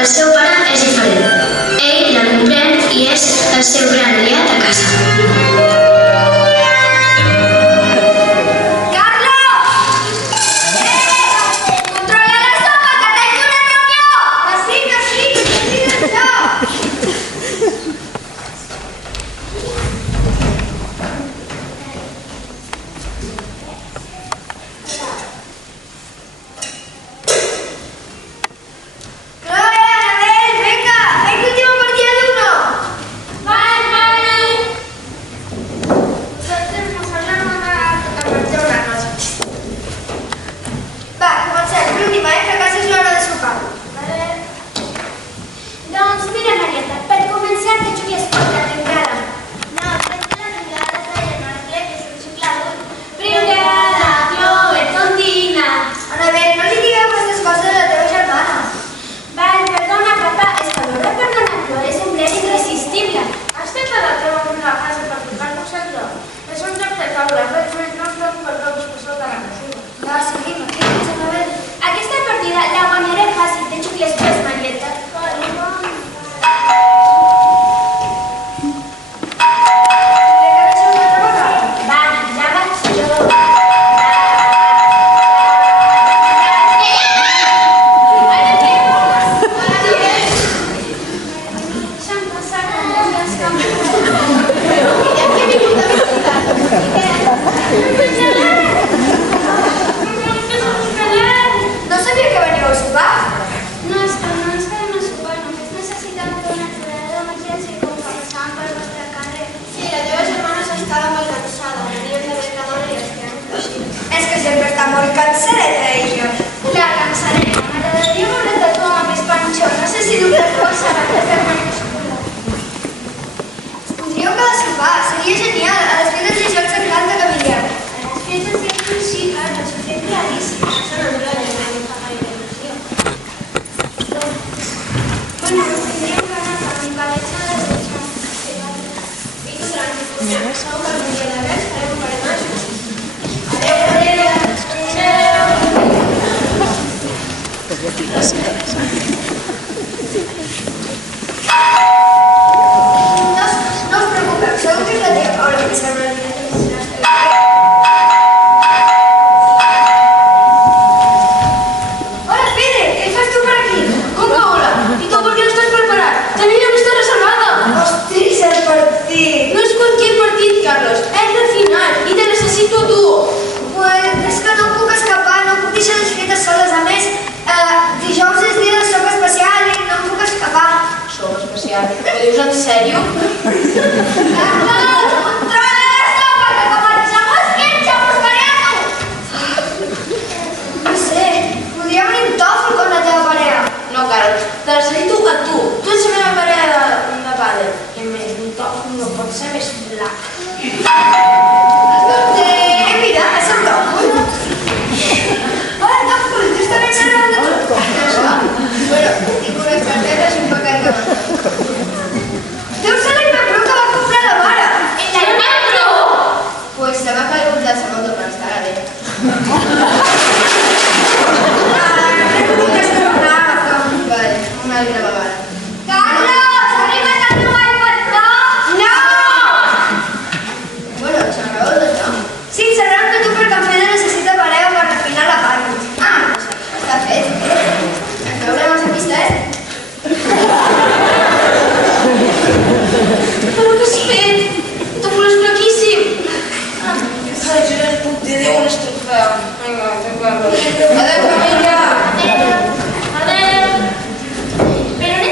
el seu pare és diferent. Ell la comprèn i és el seu gran aliat a casa. Pero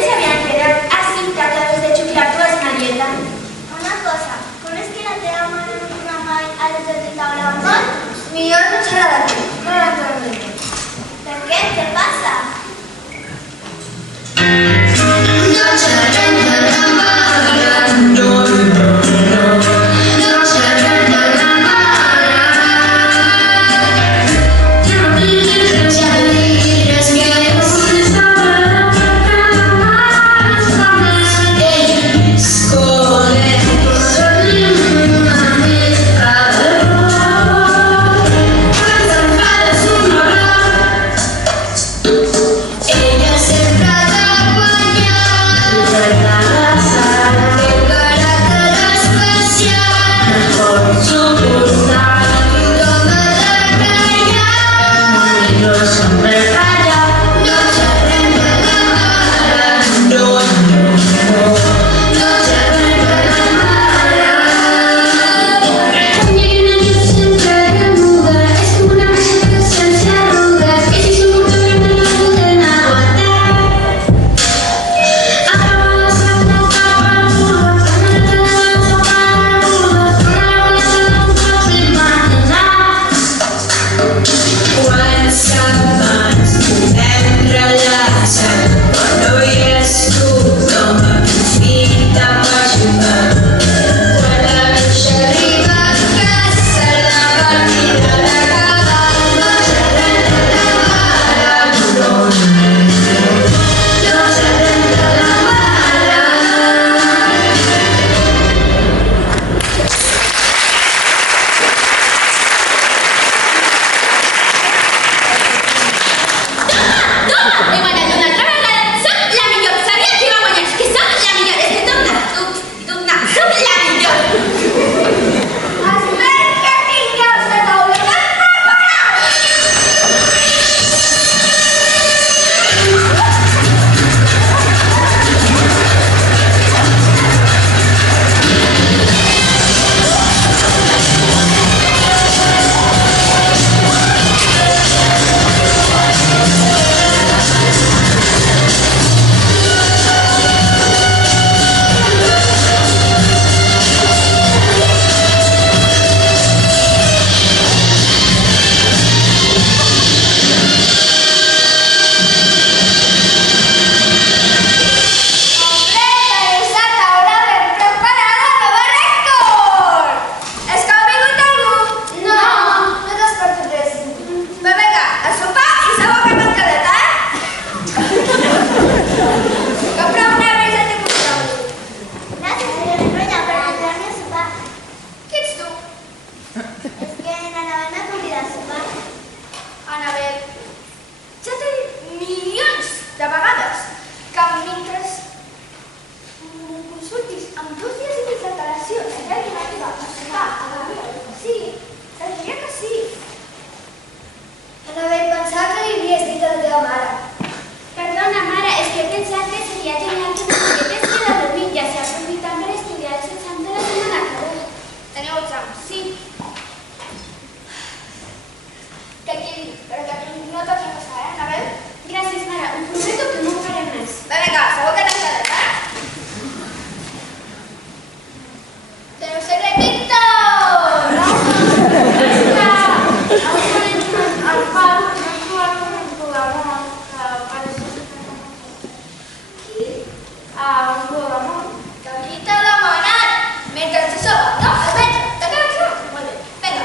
a un rodamón. Que t'ha demanat? Mentre tu sopa. No, almenys, t'ha quedat clar? Molt bé, vinga.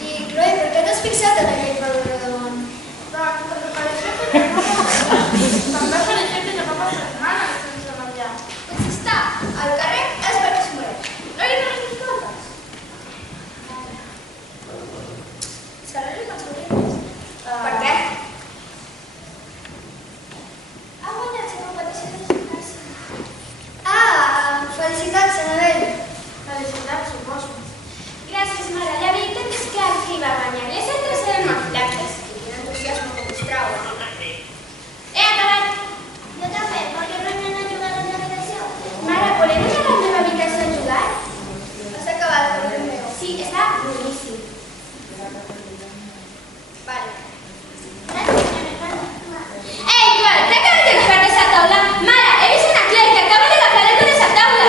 I, Chloe, per què t'has fixat en aquell valor rodamón? Doncs perquè pareixia que no també pareixia que ja fa per setmanes sense menjar. Doncs si està al carrer és perquè s'ho mereix. No li dones més coses? És que no li pots dir. Per què? Ha guanyat la competició de gimnàsia. Felicitats, Anabel. Felicitats, suposo. Gràcies, mare. La veritat és que el qui va guanyar. Les altres eren molt flaques. I quin entusiasme que mostrava. Acabat! Jo també, perquè no hem anat a jugar a l'habitació. Mare, volem anar a la meva habitació a jugar? Has acabat, però el meu. Sí, està boníssim. Vale. Ei, Joel, t'ha acabat d'agafar de sa taula? Mare, he vist una Claire que acaba d'agafar algo de sa taula.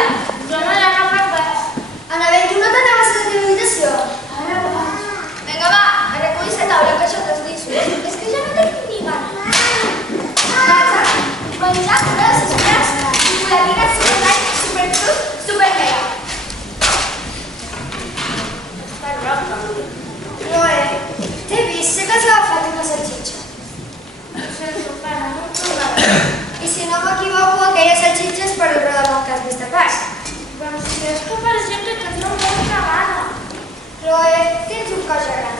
Jo no l'he agafat pas. Anabel, tu no t'anaves a la teva habitació? Ara vaig. Vinga, va, a recollir sa taula, que això t'has dit. És que ja no tenim ni gana. Casa, menjar coses express, xocolatines superlight, superfrut, supermega. Està roca. Chloe, t'he vist, sé que has agafat una salxitxa. Ho sento, pare, no ho trobaré. I si no m'equivoco, aquella salxitxa és per el rodamón que has vist a pas. Però si és que per exemple tens molta gana. Chloe, tens un cos gran.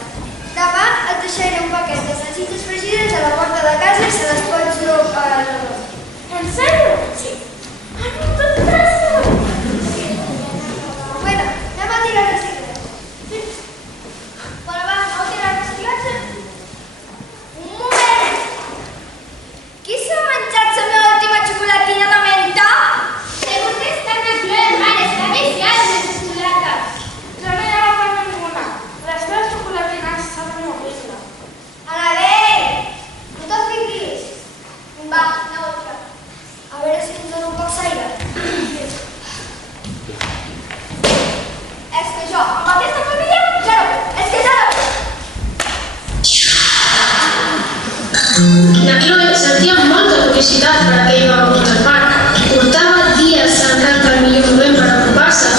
Demà et deixaré un paquet de salxitxes fregides a la porta de casa i se les pots dur a la rodó. En sèrio? Sí. Ah, no, tot gràcies. Bueno, anem a tirar reciclatge. Sí. Bueno, va, aneu a tirar reciclatge. Un moment! Qui s'ha menjat la meva última xocolatina de menta? Segur que està en el Chloe, mare, està viciada de les xocolates. Jo no he agafat ninguna. Les teves xocolatines saben horrible. Anabel! No te'l fiquis. Va, aneu a tirar. A veure si ens dona un poc d'aire. És que jo, amb aquesta família, ja no puc. És que ja no puc. La Chloe sentia molta curiositat per aquell vagó del parc. Portava dies cercant el millor moment per apropar-se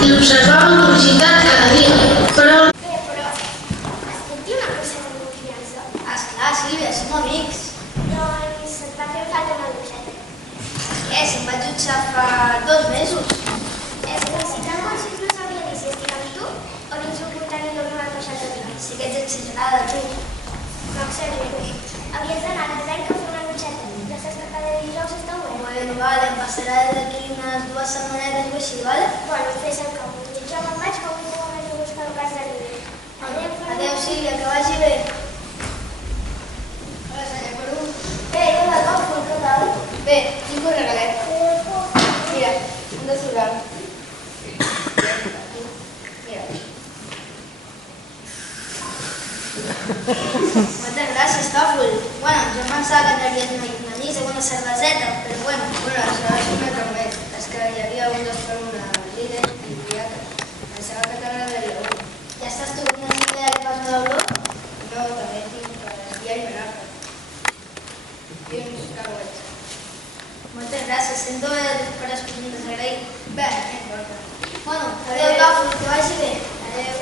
i l'observava amb curiositat cada dia, però... Bé, però es pot dir una cosa de confiança? Esclar, Sílvia, som amics. Doncs et va fer falta una dutxeta. Què? Si em vaig dutxar fa 2 mesos. És que si tan conscients no sabia ni si estic amb tu o ni ens ho portaré tot una cosa de mi. Sí que ets exagerada, tu. No, en sèrio. Havies d'anar a l'hotel que fer una dutxeta. La sexta de dijous està obert. Bueno, vale, em passarà d'aquí unes 2 setmanetes o així, vale? Bueno, fes el que vulguis. Jo me'n vaig que avui no vaig a buscar el cas de l'Iber. Adéu, Sílvia, que vagi bé. Hola, senyor Perú. Hola, Tòfol, què tal? Bé, tinc un regalet. Mira, un desodorant. Mira. Moltes gràcies, Tòfol. Bueno, jo em pensava que tenies una lliça, una cerveseta, però bueno, això és un altre moment. És que hi havia un 2 per 1 a Líder i ja pensava que t'agradaria un. Ja estàs tu una idea que fas una olor? No, també tinc per espiar i penar-te. I uns cagüets. Moltes gràcies, sento per les coses desagraït. Bé, no importa. Bueno, adéu, Tòfol, que vagi bé. Adéu.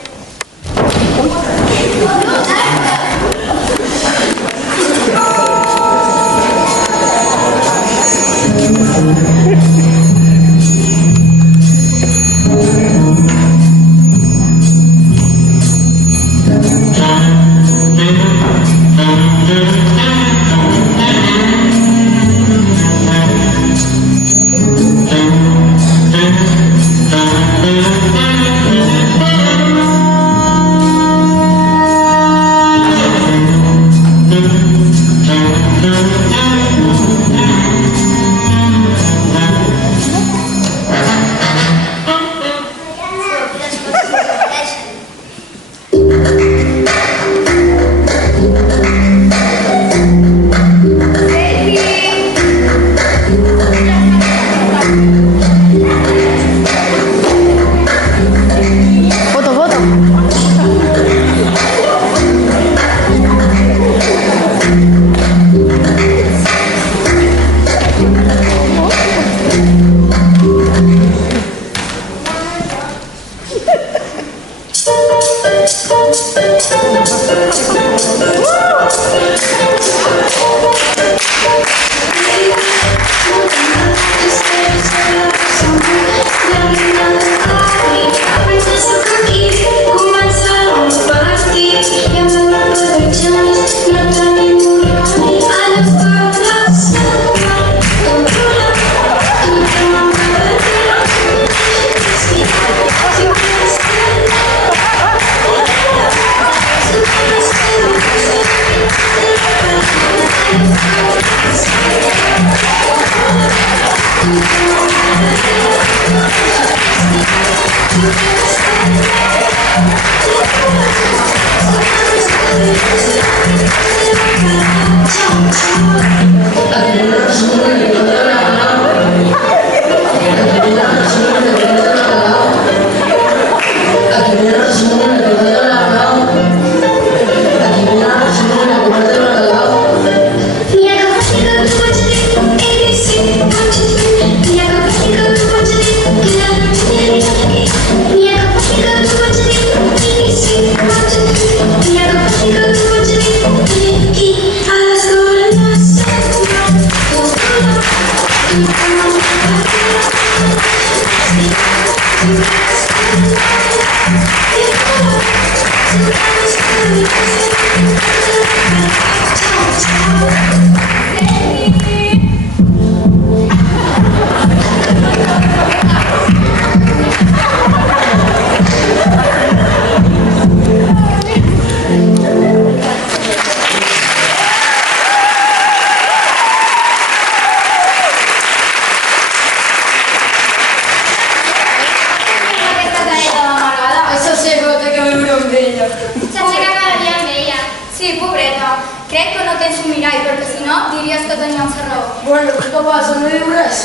Aquesta careta de malvada. Això sí, però té que viure amb ella. S'aixeca cada dia amb ella. Sí, pobreta. Crec que no tens un mirall, perquè si no diries que tenia un serró. Bueno, què passa? No diu res?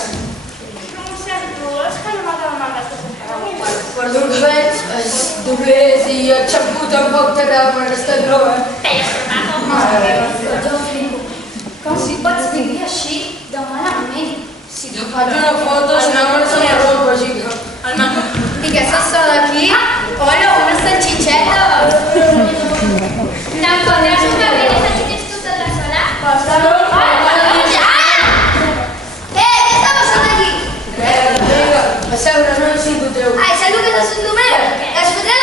No ho sé, tu és que no m'acaba amb aquestes encara. Per dur que veig, els doblers i el xampú tampoc t'agrada amb aquesta droga. Però és que maco. Mare meva, jo flipo. Com si pots dir així de malament? Si tu Faig una foto, si no me la roba, xica. I què és això d'aquí? Hola, una salchicheta! Te'n podràs un paper de salchiches tota la sola? Ja! Què està passant aquí? Vinga, a seure, no ens incoteu. Ai, saps el que és un meu? Els fotré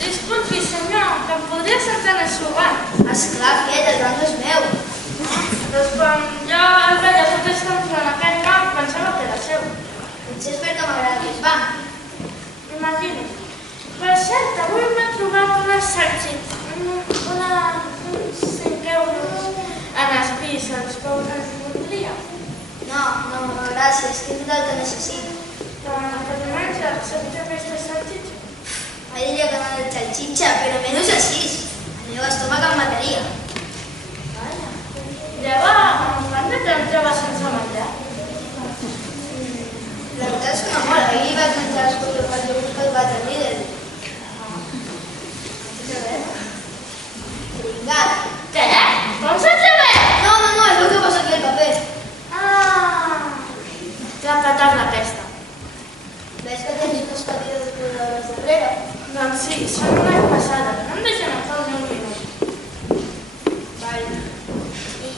Disculpi, senyor, que em podria sentar en el seu banc? Esclar, fiet, el banc no és meu. Doncs quan jo el veia tot estant en aquell camp, pensava que era seu. Potser és perquè m'agrada més banc. Imagina't. Per cert, avui m'he trobat una salchicha, uns 5 euros en els pisos, que us els voldria. No, gràcies, que és tot el que necessito. Per diumenge, accepta aquesta salchicha? Mai diria que no de salchicha, però menys així. El meu estómac em mataria. Llavors, quant de temps lleva sense menjar? La veritat és que no molt. Ahir vaig menjar els collons que jo vaig al Lidl. Tringat. Què? Com sense res? No, és el que posa aquí al paper. T'ha patat la testa. Ves que tens unes petites colores darrere. Doncs sí, són una passada. No em deixen en pau ni un minut. Vale.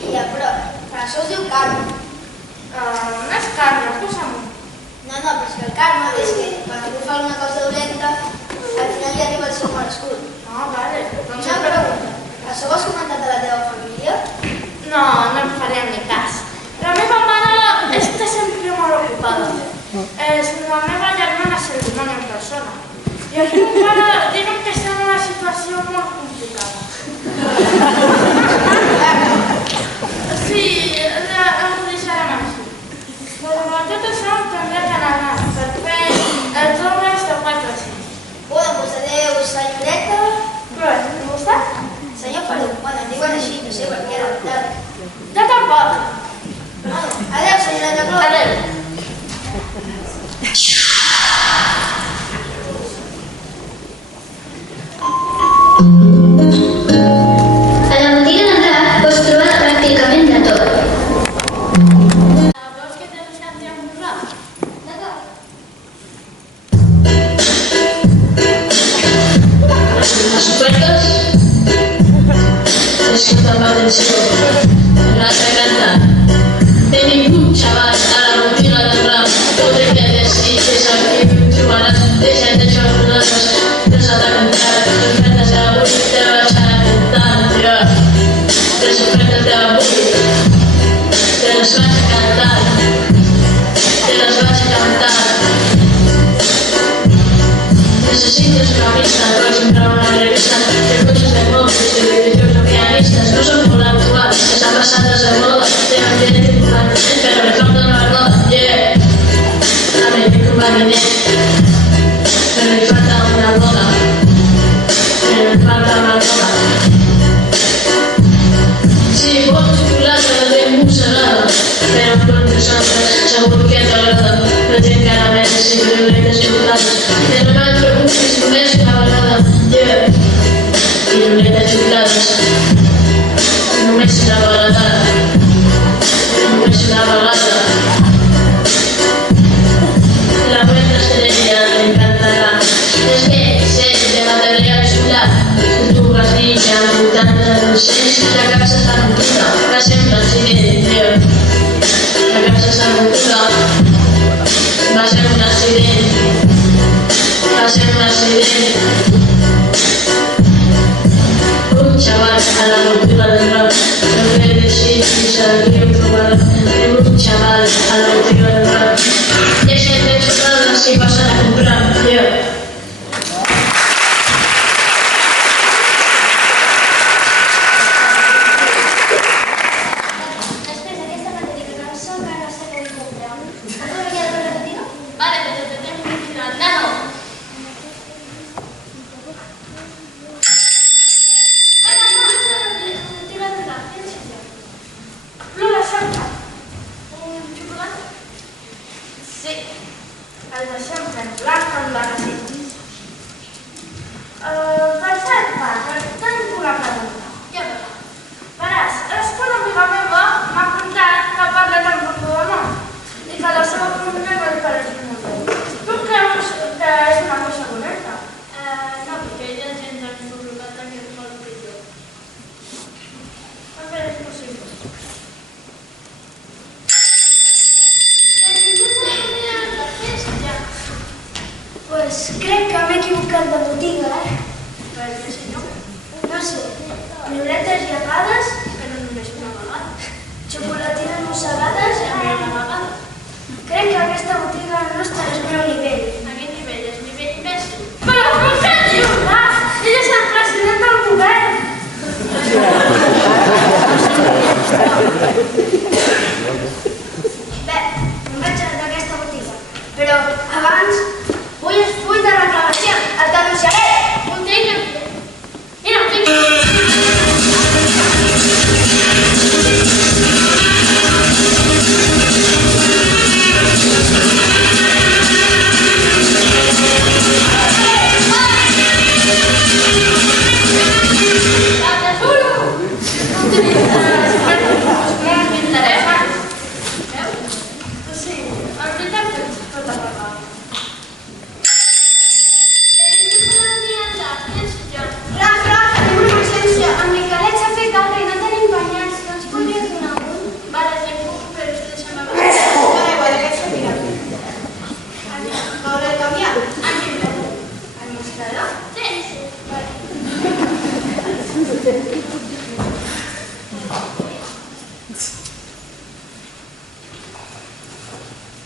I a prop. Per això es diu Carme. No és carn, posa-m'ho. No, però és que el Carme és que quan algú fa una cosa dolenta, al final li arriba el seu merescut. Vale. Doncs Una pregunta. Això ho has comentat a la teva família? no em farem ni cas. La meva mare està sempre molt ocupada. La meva germana se li dona en persona. I el meu pare, diguem que està en una situació molt complicada. Sí, ho deixarem així. Però tot això em tindré que anar per fer els obres de 4 a 6. Bueno, doncs adeu, senyoreta. Però, t'ha gustat? Senyor Perú. Bueno, em diuen així, no sé per què, la veritat. Jo tampoc. Bueno, adeu, senyoreta Clot. Adéu. A la botiga d'entrar pots trobar pràcticament de tot. Veus que t'he deixat ja un pla? Las ofertas escuchan la atención, la garganta de ningún chaval a la rutina del rap. No te quedes y te saques, trobarás descendencias ordenadas, te vas a cantar, las ofertas de avui te vas a cantar, tirar. Las ofertas de avui te las vas a cantar, te las vas a cantar. Necesitas una vista, puedes entrar a una revista de coches de móviles, de videojuegos o pianistas. No son como la actual, están pasadas de moda, deben de circular, pero le falta una verdad, yeah. A mí me convaliné, pero le falta una boda, pero le falta una boda. Sí, puedo circular, pero tengo un salado, pero con interesantes, seguro que te agrada. No tiene caramelos y piruletas chocolates. Pero no te preocupes, si me es una balada, yeah. Piruletas chocolates. No me es una balada. No me es una balada. La buena estrella me encantará. Es que sé de material chula. Tu vas niña. l'adolescència, la casa està fotuda, que sempre el silenci. La casa està fotuda, va ser un accident, va ser un accident. Un xaval a la botiga del rap, no feia així, fins aquí ho trobarà. Un xaval a la botiga del rap, deixen de xocades i passen a comprar. Després d'aquesta matèria cançó que no sé com comprar. Has de venir a repetir-ho? Vale, pero te tengo que decir al nano. Lola Santa. Un xocolata? Sí. El deixem en blanc amb la receta. Per cert, tenim una pregunta. Què passa? Veràs, és que una amiga meva m'ha contat que ha parlat amb un home i que la seva família no li pareix molt bé. Tu creus que és una cosa correcta? No, porque ella tiene la misma pregunta que el Pablo que yo. Per què és possible? Pues crec que m'he equivocat de botiga, Per què, senyor? No sé, violetes llepades, Però només una vegada. xocolatines mossegades... També una vegada. Crec que aquesta botiga no està al meu nivell. A quin nivell? És nivell imbècil. Però com que dius? Ell és el president del govern! Bé, em vaig d'aquesta botiga. Però abans vull els fulls de reclamació. El denunciaré! Un tinc. Mira, un tinc.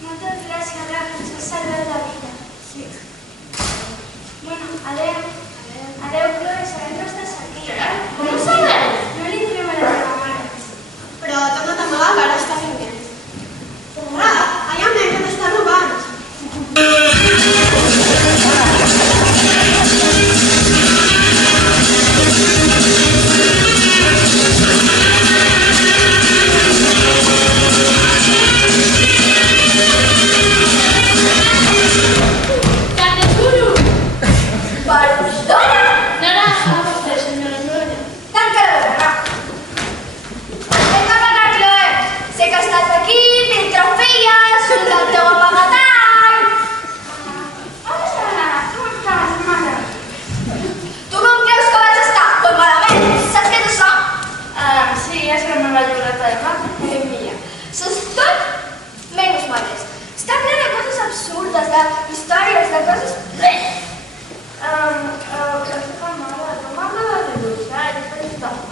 Moltes gràcies, Rafa, ens has salvat la vida. Sí. Bueno, adeu. Adeu, Chloe, sabem que estàs aquí. Com ho sabeu? No li direm a la teva mare. Però torna't a amagar, que ara està fent bien. Porrada, allà m'he que t'està robant. Perdona! No, no, senyora Núria. Tanca la boca. Vinga, vinga, Chloe. Sé que estàs aquí, mentre filles, un del teu amagatall. Hola, com estàs, mare? Tu com creus que vaig estar? Pues malament. Saps què és això? Sí, és la meva llibreta de mà. Mira, sos tot menys modest. Està ple de coses absurdes, de històries, de coses... M'agrada dibuixar i fer història.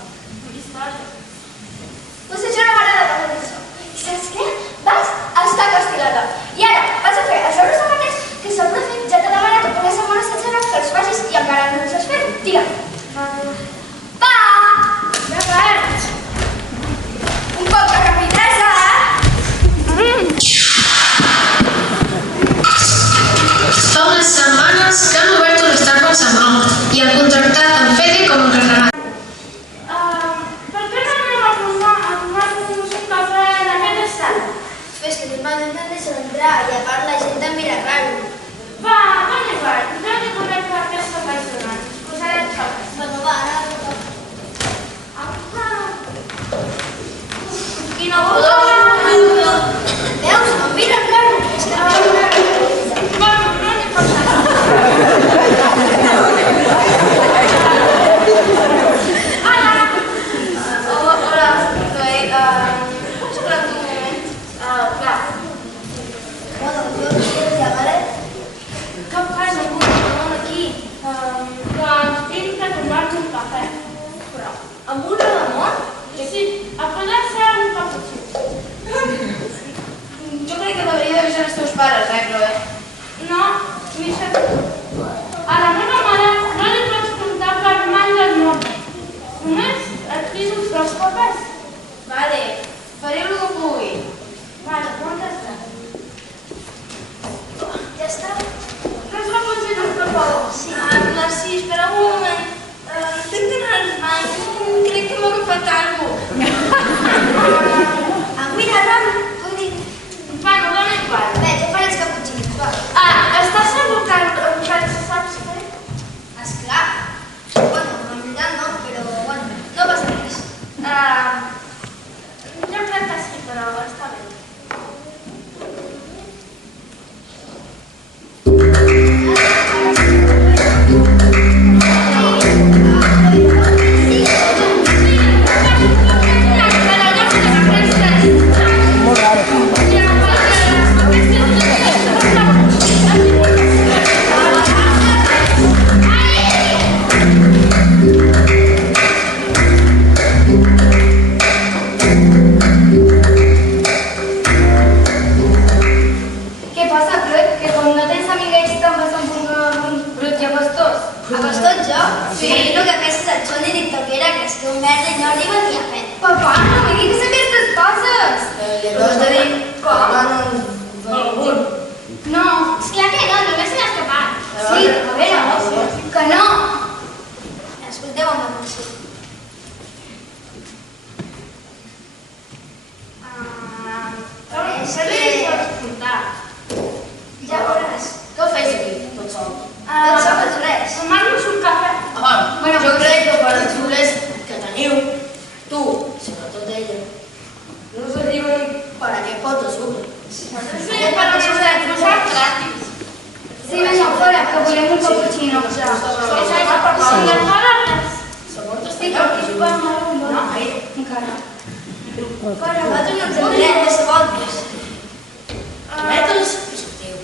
Pues això no m'agrada pas això. I saps què? Vaig estar castigada. I ara vas a fer els deures de mateix que s'ha fet ja t'ha demanat una setmana sencera que els facis i encara no els has fet. Tira. Va! Ja vaig. Un poc de rapidesa, Fa unes setmanes que han obert un Starbucks a Mahoma i han contractat en Fede com a encarregat. per què no anem a tomar-nos un cafè en aquest estat? Pues que normalment no deixen entrar i a part la gent em mira raro. Va, igual. Jo li conec aquesta persona. Posaré el xoc. Bueno, va, ara... Quina bola! Veus? Em miren raro. És que no veus raro. Bueno, no li passa res. els papers? Vale, faré el que pugui. Vale, on està? Ja està? No es va funcionar, per favor. Sí. Narcís, espera un moment. Tinc d'anar als banys. Crec que m'ha agafat alguna cosa. Mira, Ram, vull dir... Bueno, dona igual. Bé, jo faré els caputxins, va. Estàs segur que saps fer? Esclar. Bueno, en veritat no, però bueno, no passa res. Jo crec que sí, però està bé. Què passa, Crec? Que quan no tens amiguets te'n vas amb un brut i apostós? Acostot jo? Sí. Imagino que aquesta és el tiktokera que es que un merda i no arriba ni a fer. Papà, no me diguis aquestes coses! Li acabes de dir? Com? No. Esclar que no, només se n'ha escapat. Sí, a veure, que no. Escolteu amb atenció. És que... Ja veuràs. Què feis aquí, tot sol? Tot sol és res. Tomar-nos un cafè. Bueno, jo crec que per als xules que teniu, tu, sobretot ella, no us arriben per aquest pot de sucre. Sí, per nosaltres. Sí, vinga, fora, que volem un cappuccino. Sí, però aquí jugàvem a un bon. Encara. Però nosaltres no ens entenem de voltes. Metes i sortiu.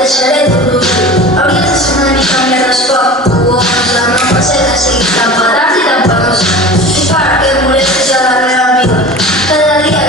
Deixaré de produir. Hauries de ser una mica més d'esport. No pot ser que siguis tan pedant i tan penós. I para que molestes a la meva amiga. Cada dia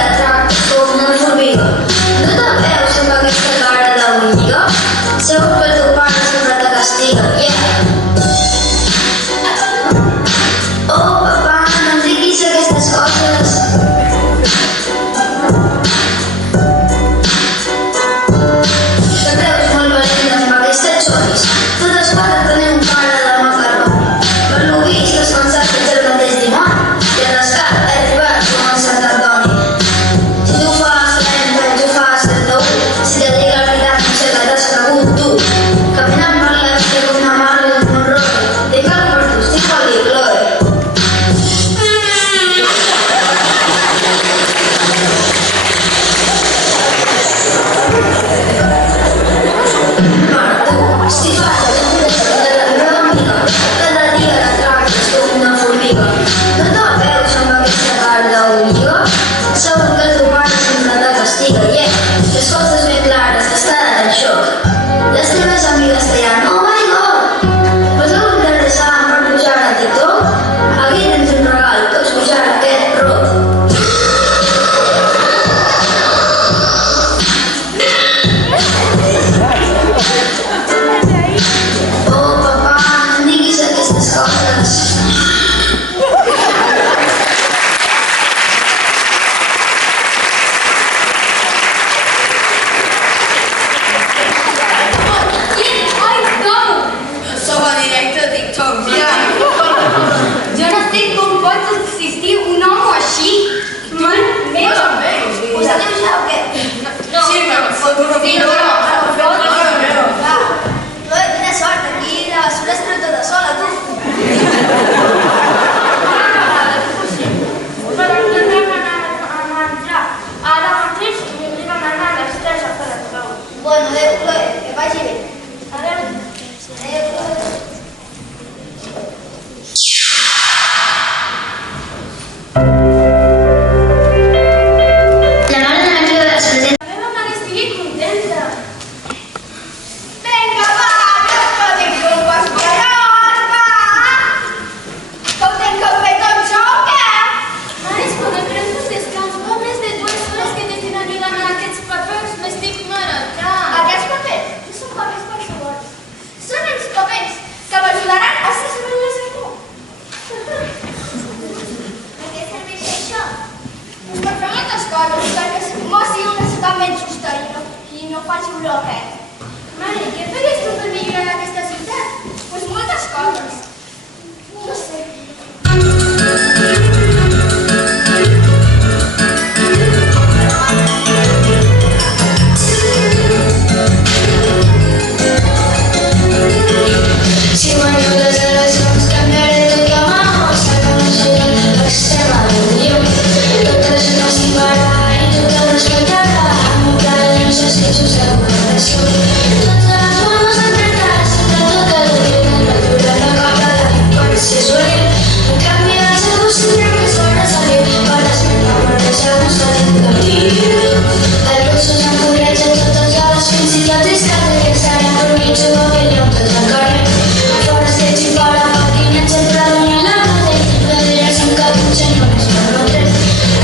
faci un bloquet. Mare, què faries tu per millorar aquesta ciutat? Pues moltes coses. No sé. Si guanyo les eleccions canviaré tot la mà, serà una ciutat extrema de millor. Tot això no s'hi farà i tothom respectarà, amb un pla de necessitos de cooperació. Totes les formes d'entretar-se de tot el dia, natura no cobra la infància solent. En canvi, els adults tindran més hores a dir per esmentar marejar-nos a l'infantil. Els gossos encoratgen totes les fins i tot discàries, ara per mig de pavelló tot el carrer. Forasters i fora patinets sempre donen la mà cadires amb caputxa i només per no tres.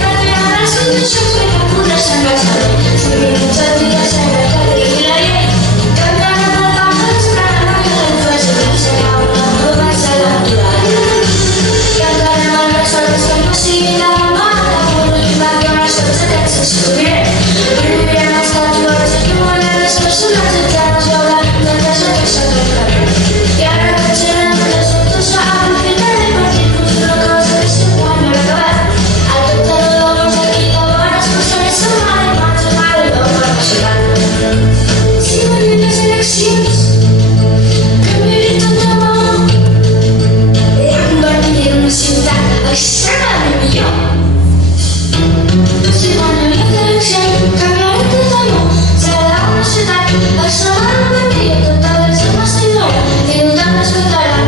Reduïen les condicions perquè podràs engrasar-hi. Civilitza el dia sempre que digui la llei. Canviant el camp d'esprana no hi ha d'inflació, serà una promesa electoral. Cantarem el resolts que no sigui la mamà de política que no sols drets s'estudien. Prohibirem els tatuats i molen les persones i ja no es veurà mentre s'aqueixa tot carrer. I ara que serem les fotos a aprofitaré per dir-vos una cosa que sé quan no he acabat. A tot el vamos aquí de bones persones som alemans amb el nou professional. Si guanyo les eleccions, canviaré tot demà. Convertiré una ciutat extremadament millor. Si guanyo les eleccions, canviaré tot demà. Serà una ciutat extremadament millor. Totes les investidures i tothom respectarà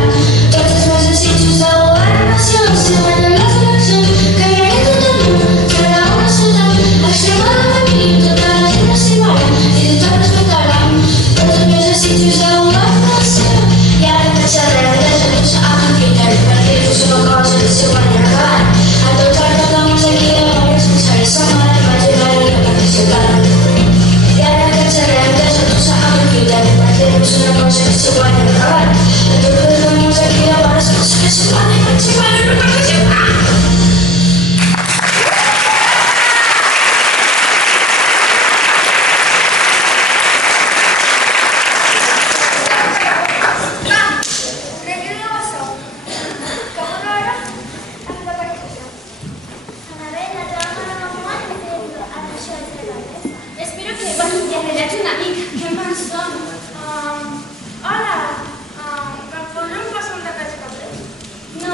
tots els meus desitjos de governació. Si guanyo les eleccions, canviaré tot demà. Serà una ciutat extremadament millor. Totes les investidures i tothom respectarà tots els meus desitjos de governació. I ara que xerrem de junts, aprofitaré per dir-vos una cosa que sé quan he acabat. A tots els homes aquí de bones persones som alemans i m'agrada la ciutat. I ara que xerrem de junts, aprofitaré per dir-vos una cosa que sé quan he acabat. A tots els homes aquí de bones persones som alemans i m'agrada la ciutat. Espero que enviaràs un amic. Què mans són? Hola, me'n podrem passar un d'aquests papers? No.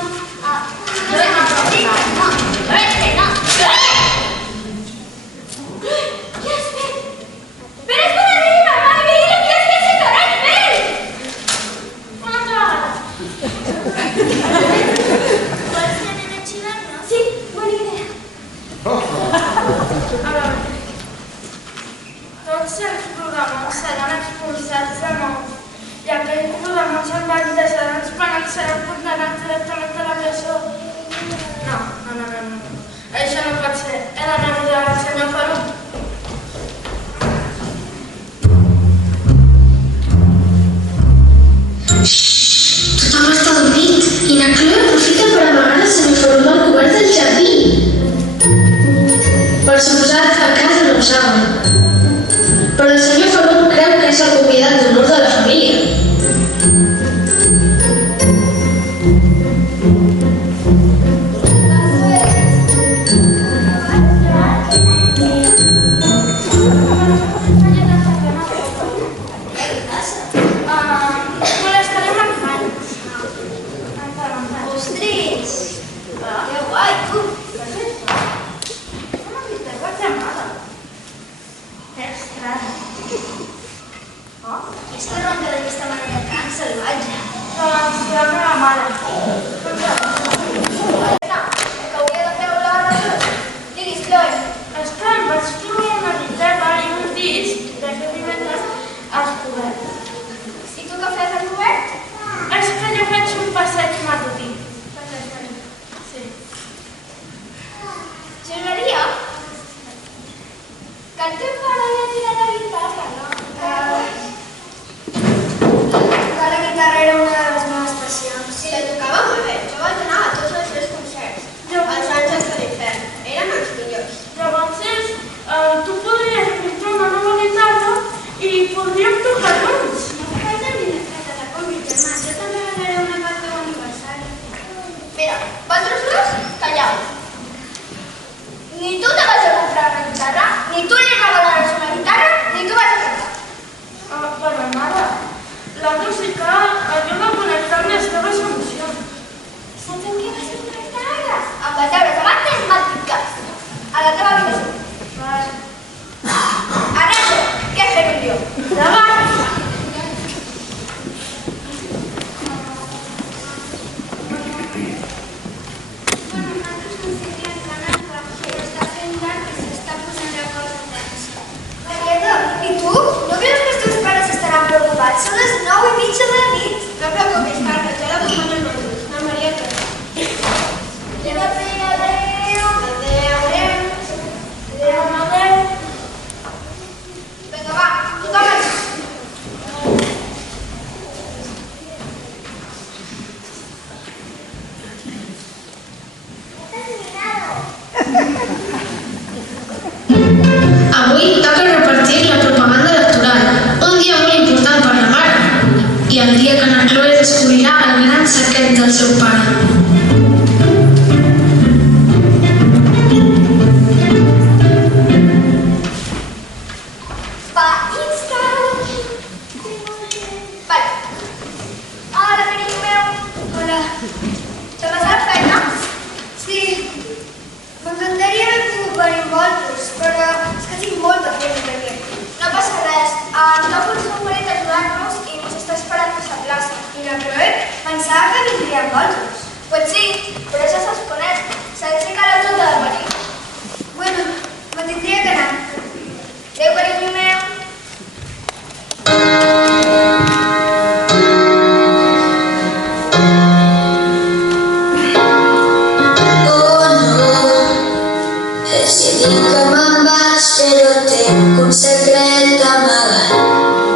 Què has fet? Però és per arribar, mare, mira, què has fet, senyora? Has fet? Una altra vegada. Vols que anem a xivar-nos? Sí, bona idea. A veure. Tots els programes seran expulsats de nou i aquells programes amb els deixaran penals seran condemnats directament a la presó. No. Això no pot ser. He d'anar a mirar al senyor Perú. Tothom està dormit i na Chloe aprofita per amagar el semiforum al cobert del jardí. Per suposat, a casa no ho saben. Però el senyor Farum creu que és el convidat d'honor de la família. Molestarem amb mans. Ostris! Que guai, tu! No m'ha vist de Guatemala. Que estrany. Oh? És que ronca d'aquesta manera tan salvatge. Doncs la meva mare. Que hauria de treure la raó. Diguis, Chloe. És que em vaig trobar una guitarra i un disc d'aquest divendres has cobert. I tu què fes al cobert? És que jo faig un passeig matutí. Sí. Avui toca repartir la propaganda electoral, un dia molt important per la mare, i el dia que na Chloe descobrirà el gran secret del seu pare. Pensava que vindria amb vosaltres. Pues sí, però ja se'ls coneix. S'aixeca a les 12 del matí. Bueno, me tindria que anar. Adéu, carinyo meu. Oh no, decidí que me'n vaig, però tinc un secret amagat.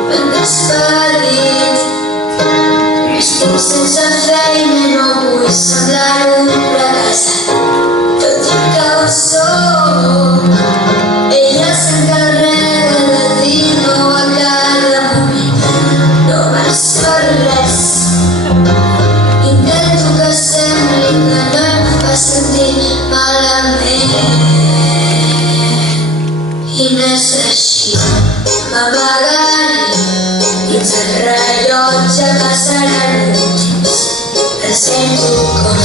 M'han despedit. Estic sense feina i no vull semblar un fracassat, tot i que ho sóc. Ella s'encarrega de dir-m'ho a cada moment, no vas per res. Intento que sembli que no em fa sentir malament, i no és així. M'amagaré dins el rellotge passarà el temps. Presento com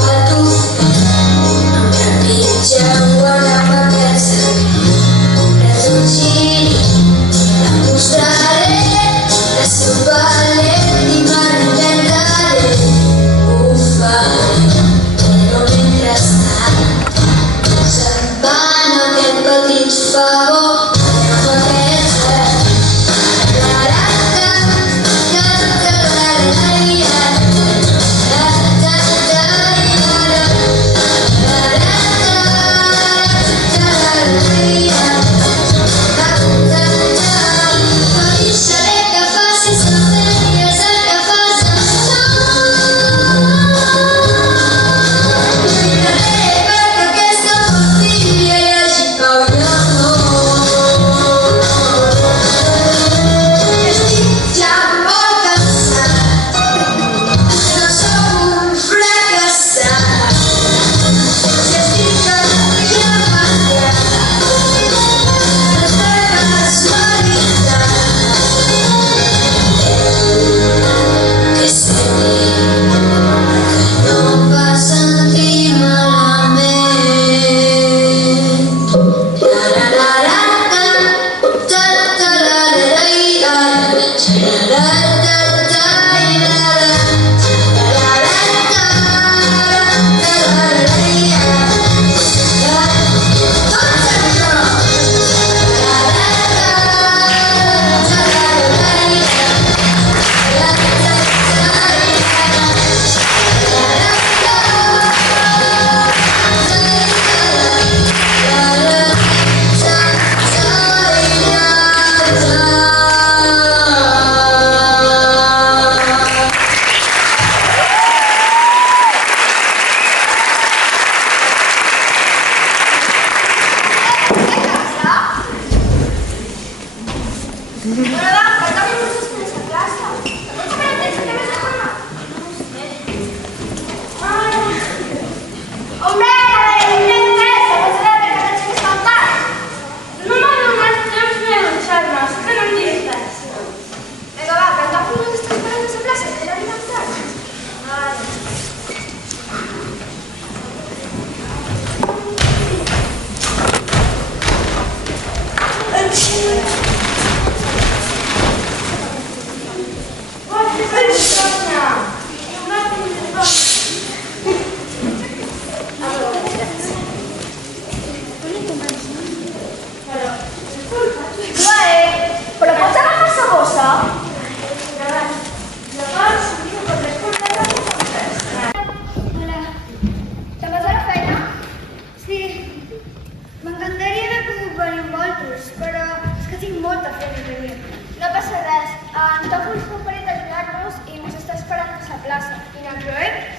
pato em trepitgeu a la vacança. Pres un gir, la mostraré, la seu valent i me reinventaré. Ho faré, però mentrestant se'n van aquest petit favor.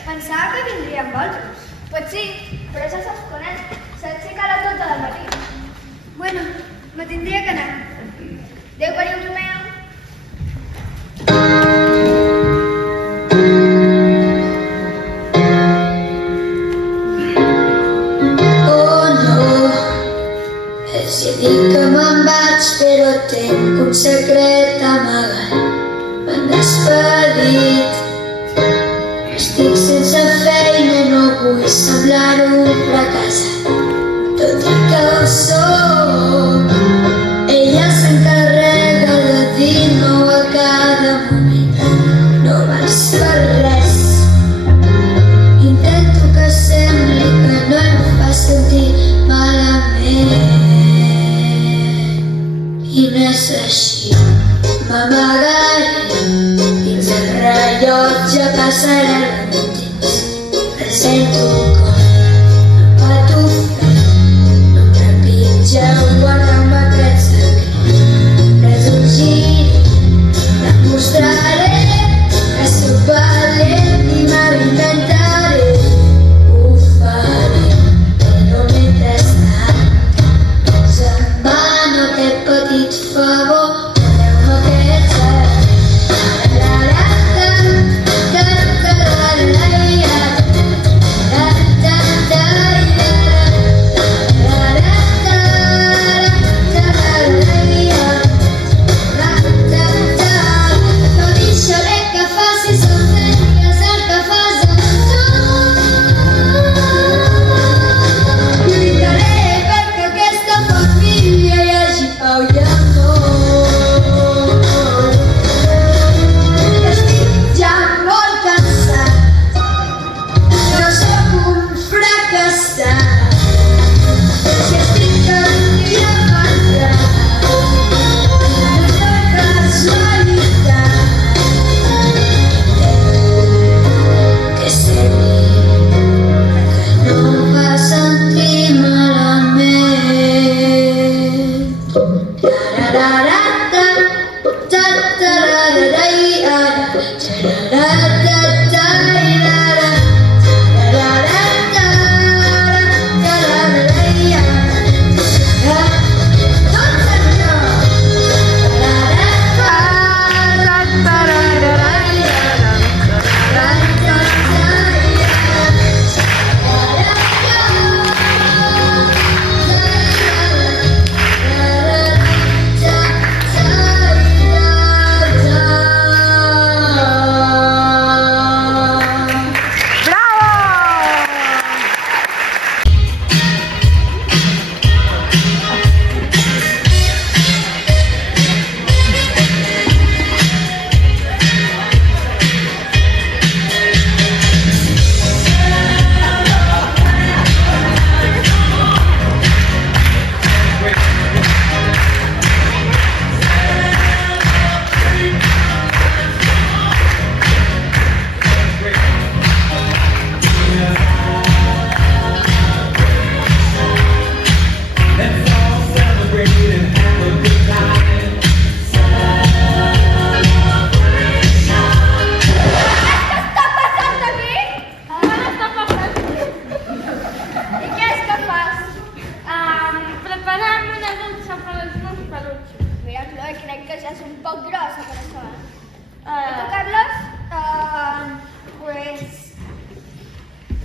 Pensava que vindria amb vosaltres. Pues sí, però ja se'ls coneix. S'aixeca a les 12 del matí. Bueno, me tendría que anar. Adéu, carinyos meus. Oh no, els he dit que me'n vaig, però tinc un secret amagat. M'han despedit. Estic sense feina, no vull semblar un fracassat, tot i que ho soc. Ella s'encarrega de dir no a cada moment, no vas per res. Intento que sembli que no em fa sentir malament, i no és així. M'amagaré dins el rellotge, passarà el temps. El sento com em fa tofar. No em trepitgeu, guardeu-me aquest secret. Res un gir, demostraré que soc valent i me reinventaré. Ho faré, però mentrestant us demano aquest petit favor.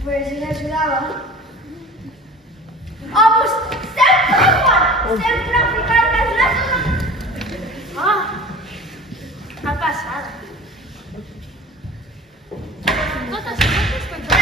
Pues le ayudaba. ¡Vamos! ¡Sempre igual! ¡Sempre a ficar les braços! Ha passat. Totes les coses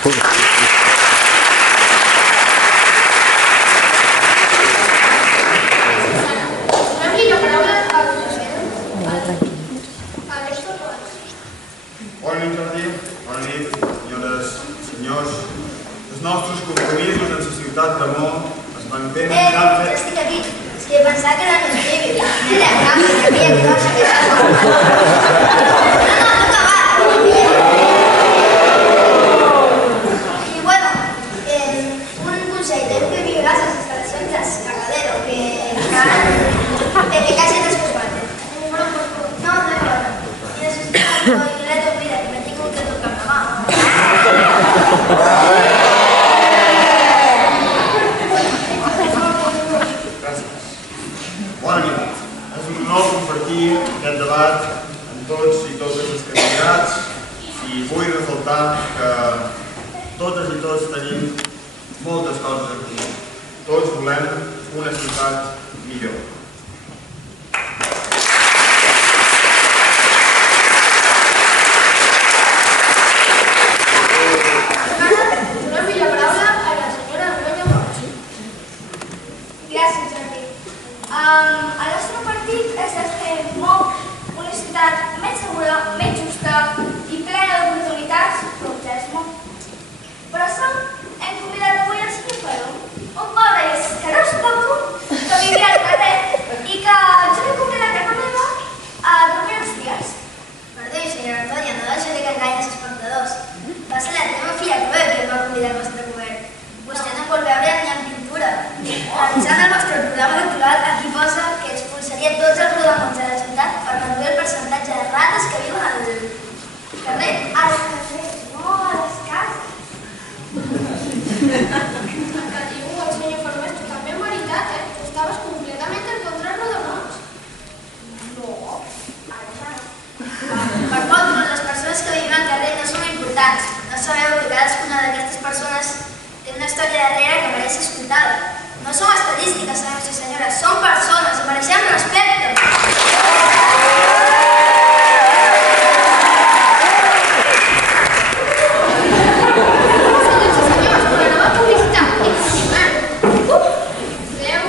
Donem-li la paraula al president. Bona nit, Jordi. Bona nit, senyores i senyors. Els nostres compromisos en la ciutat de Mó es mantenen Ja estic aquí. És que pensava que era més bèbia. Mira, canvi, canvia cosa que I bueno, un consell, teniu que millorar les instal·lacions del cagadero, que quasi descomparten. No, no és bona. I necessito un toilet, mira, que me tinc que tocar la mà. Bona nit. És un honor compartir aquest debat amb tots i totes els candidats i vull ressaltar que totes i tots tenim moltes coses en comú. Tots volem una ciutat millor. Donem-li la paraula a la senyora Antonia Bosch. Gràcies, Jordi. El nostre partit és de fer una ciutat més segura, més justa i plena d'oportunitats, com ja és Mó. Per això hem convidat avui el senyor Ferro, un pobre i escarós coco que vivia al carrer i que jo l'he convidat a casa meva a dormir uns dies. Perdó, senyora Antonia, no deixaré que enganyi els espectadors. Va ser la teva filla Chloe que em va convidar al vostre govern. Vostè no vol veure ni en pintura. Revisant el vostre programa electoral, aquí posa que expulsaria tots els rodamons de la ciutat per reduir el percentatge de rates que viuen al carrer. Als carrers, no a les cases. El que diu el senyor Ferrer és totalment veritat, Tu estaves completament en contra dels rodamons. No, ara ja no. Per vosaltres, les persones que viuen al carrer no són importants. No sabeu que cadascuna d'aquestes persones té una història darrere que mereix ser escoltada. No som estadístiques, senyors i senyores, som persones i mereixem respecte. Senyors i senyors, una nova publicitat. Impressionant. Veu?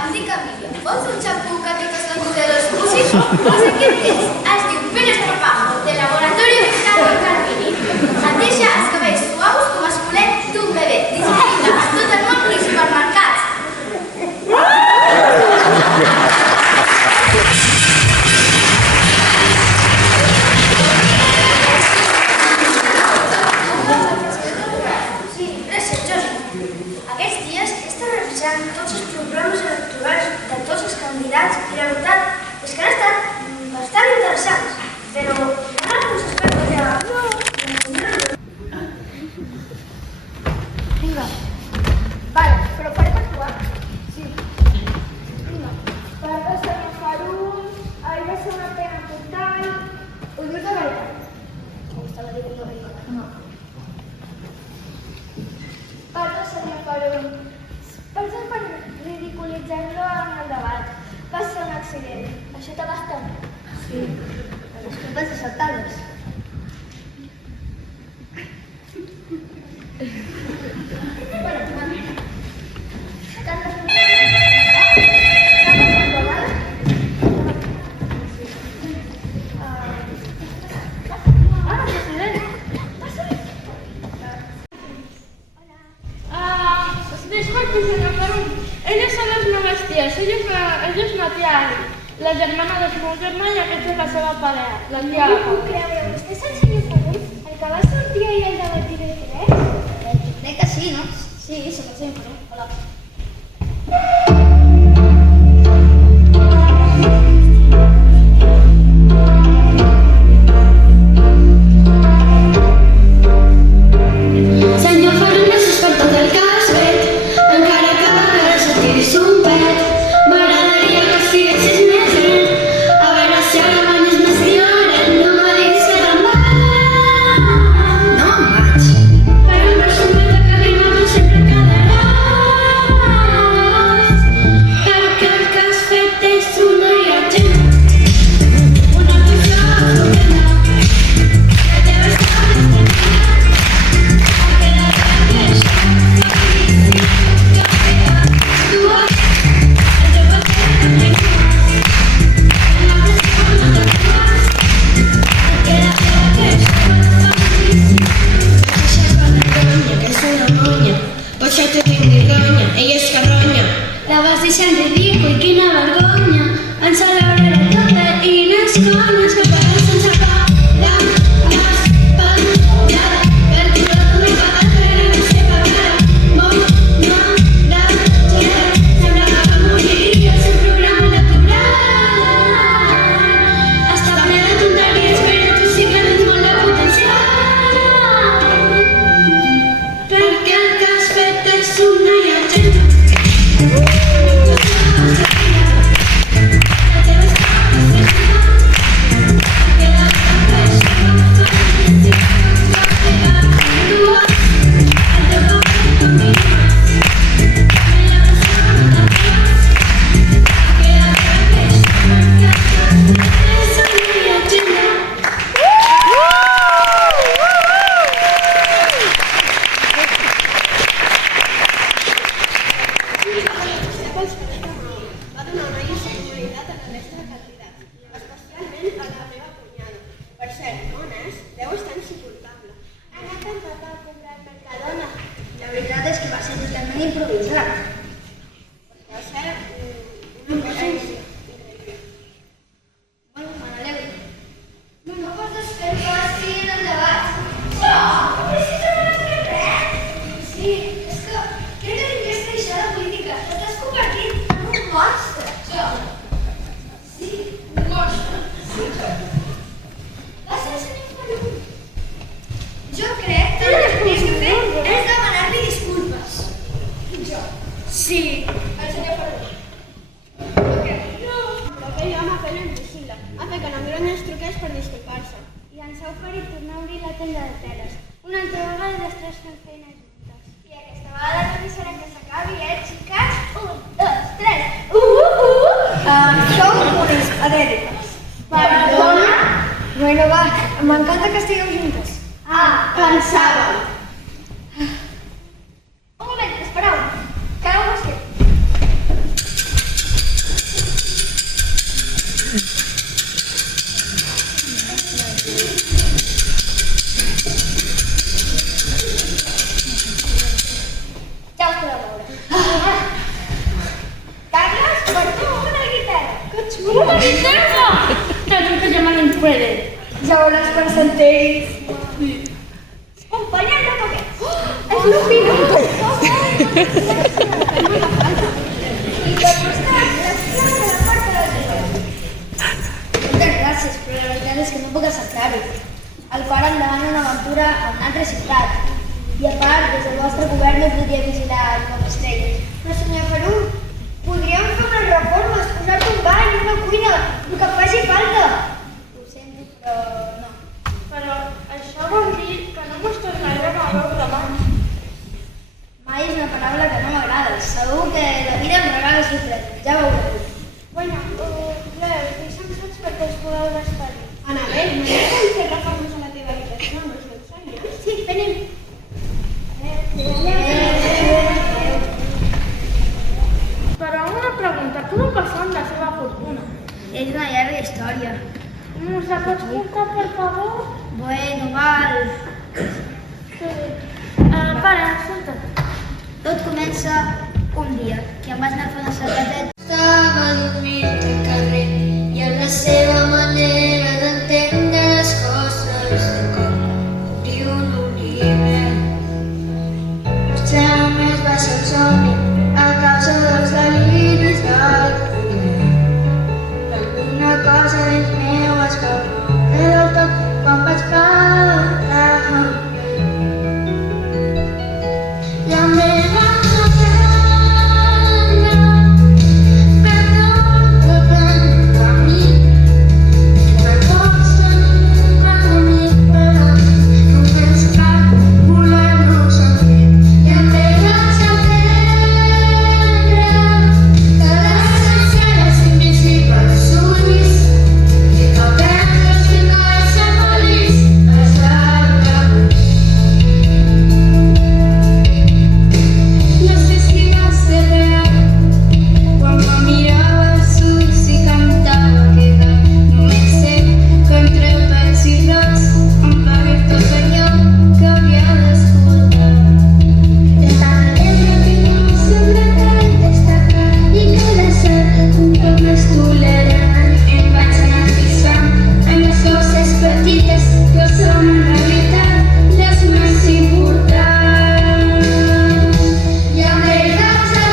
Em dic Emília. Vols un xampú que totes les modelos usin? Doncs aquest es diu Pérez Trabajo, de Laboratorio Estado Carmini. Et deixa els cabells suaus com esquelet d'un bebè, disponible a tot el món i supermercats. Sí, gràcies, Jordi. Aquests dies he estat revisant tots els programes electorals de tots els candidats i la veritat és que han estat bastant interessants, però en alguns aspectes ja... Vinga. Vale, però farem actuar? Sí. Vinga. Per dos senyor Farum, ahir va ser una pena total... Ho dius de veritat? Ho estava dient de veritat. No. Perdó, senyor Farum. Perdó per ridiculitzar-lo en el debat. Va ser un accident. Això t'ha bastat? Sí. Les culpes acceptades. Disculpi, senyor Farum. Elles són les meves ties. Ella és la tia Anna, la germana del meu germà i aquesta és la seva parella, la tia No puc creure. Vostè és el senyor Farum? El que va sortir ahir al debat TV3? Crec que sí, no? Sí. Sí, soc el senyor Ferrer. Hola. Senyor Ferrer, no sospecta del que has fet, encara que a vegades et tiris un pet. M'agradaria que estiguessis més dret, a veure si ara guanyes més dinaret. No m'ha dit que te'n vas. No me'n vaig. Però em presumeix que animat sempre quedaràs, perquè el que has fet és una llegenda, una cosa estupenda, que deu estar destinada a quedar aquesta feliç que queda. Tu has el teu paper de llengües, en la pressió no t'actues, que queda aquesta feliç. Que és una monya, potser te tinc vergonya, ella és carronya. La vas deixar en ridícul, quina vergonya. Ens celebrarà tota i n'escones que faràs sense por. L'espatllada, per color d'una patata i la seva cara. Molt tragèdia, semblava que moriria el seu programa electoral. Està ple de tonteries, però tu sí que tens molt de potencial. Perquè el que has fet és una llegenda. La teva història és feliç, queda aquesta feliç. Tu has el teu paper com minimes, en la pressió no t'actues, queda aquesta és una llegenda. Va donar una inseguretat a la resta de candidats, especialment a la meva cunyada. Per cert, on és? Deu estar insuportable. Ha anat amb papa a comprar al Mercadona. La veritat és que va ser totalment improvisat. Va ser una cosa increïble. Bueno, me n'alegro. No pots fer que estiguin en debat. Sí, és que crec que t'hauries de deixar la política. T'estàs convertint en un monstre. Sí, un monstre. Va ser el senyor Ferrer. Jo crec que el que tenies que fer és demanar-li disculpes. Jo. Sí, el senyor Ferrer. Per què? No. Però aquell home apenas vigila. Ha fet que n'engroni els truquets per disculpar-se. I ens ha oferit tornar a obrir la tenda de teles. Una altra vegada les tres fem feina juntes. I aquesta vegada no deixarem que s'acabi, xiques? 1, 2, 3. Sou unes adèriques. Perdona? Bueno, va, m'encanta que estigueu juntes. Ah, pensàvem. Un moment, espereu. Quedeu-vos aquí. Ja us podeu veure. Carles, per tu una guitarra. Que xulo! ¡Una guitarra! Tanto que llaman el puede. Ja veuràs per sentir. Un pañal de paper. És l'opinió. I que costa l'esclat de la porta del govern. Moltes gràcies, però la veritat és que no puc acceptar-ho. El pare em demana una aventura a una altra ciutat. I a part, des del vostre govern no podria vigilar el Pont Estrella. Però senyor Ferú, podríem fer unes reformes, posar-te un bany, una cuina, el que faci falta. Ho sento, però no. Però això vol dir que no mos tornarem a veure mai. Mai és una paraula que no m'agrada. Segur que la vida em regala sorpreses. Ja veureu. Bueno, Claire, deixa'm saps perquè us podeu despedir. Anabel, m'agrada fer reformes a la teva habitació amb els meus senyors? Sí, venim. Però una pregunta, com va passar amb la seva fortuna? És una llarga història. Nos la pots contar, per favor? Bueno, val. Sí. Pare, senta't. Tot comença un dia que em vaig anar a fer una cerveteta. Estava dormint al carrer i en la seva manera d'entendre les coses de com obrir un oliver. Marxava més somni a causa dels deliris del poder. Alguna cosa dins meu es va moure del tot quan vaig parlar amb ell. I em vaig aprendre, perdó, depèn de mi. Que pots tenir un gran amic, però només cal voler-lo sentir. I em vaig aprendre que l'essència és invisible als ulls i que aprendre a estimar i ser feliç és l'art. No sé si va ser real quan me mirava als ulls i cantava aquest gall. Només sé que entre pèls i rots em va dir tot allò que havia d'escoltar. Entendre que no sempre cal destacar i que de ser un poc més tolerant. Em vaig anar fixant en les coses petites que són en realitat les més importants. I em vaig aprendre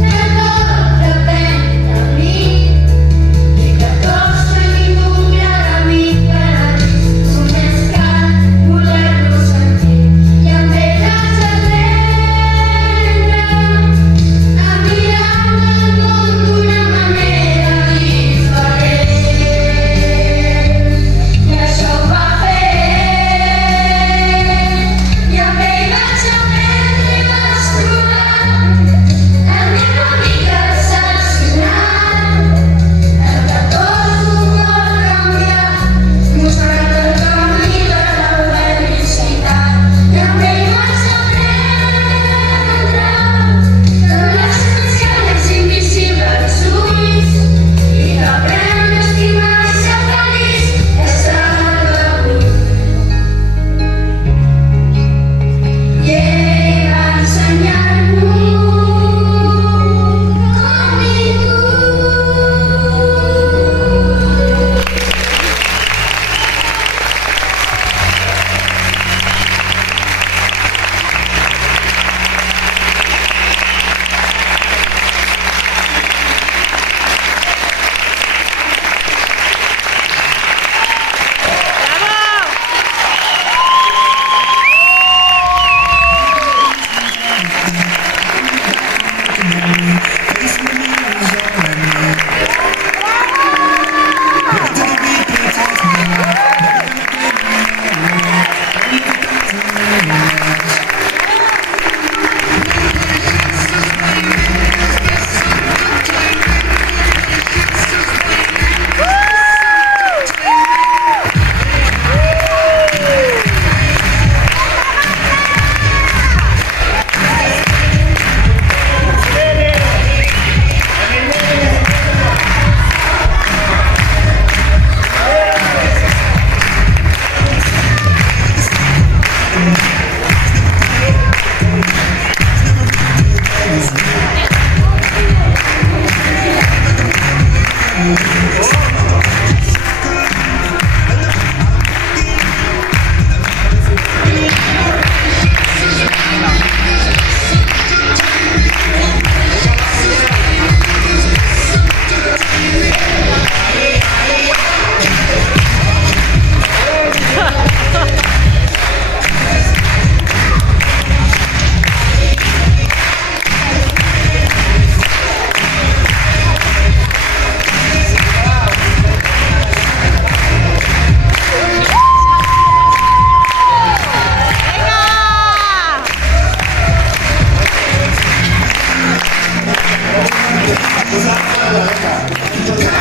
que tot depèn de mi i que tots tenim un gran amic paradís. Només cal voler-lo sentir. I em vaig aprendre a mirar el món d'una manera diferent. I això ho va fer ell. I em vaig aprendre i vaig trobar el meu amic excepcional, el que tot ho pot canviar, mostrant el camí de la felicitat. I em vaig aprendre que l'essència és invisible als ulls i que aprendre a estimar i ser feliç és el que vull. I ell va ensenyar-m'ho com ningú.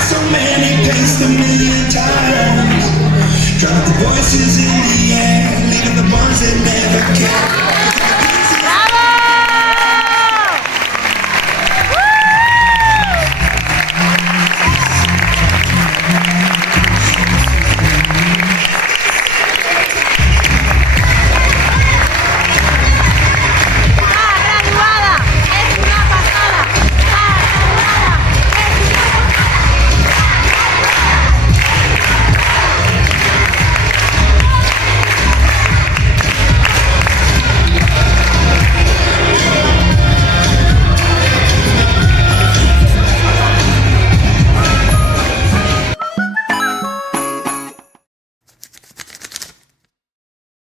So many paced a million times. Drop the voices in the air, leaving the ones that never care.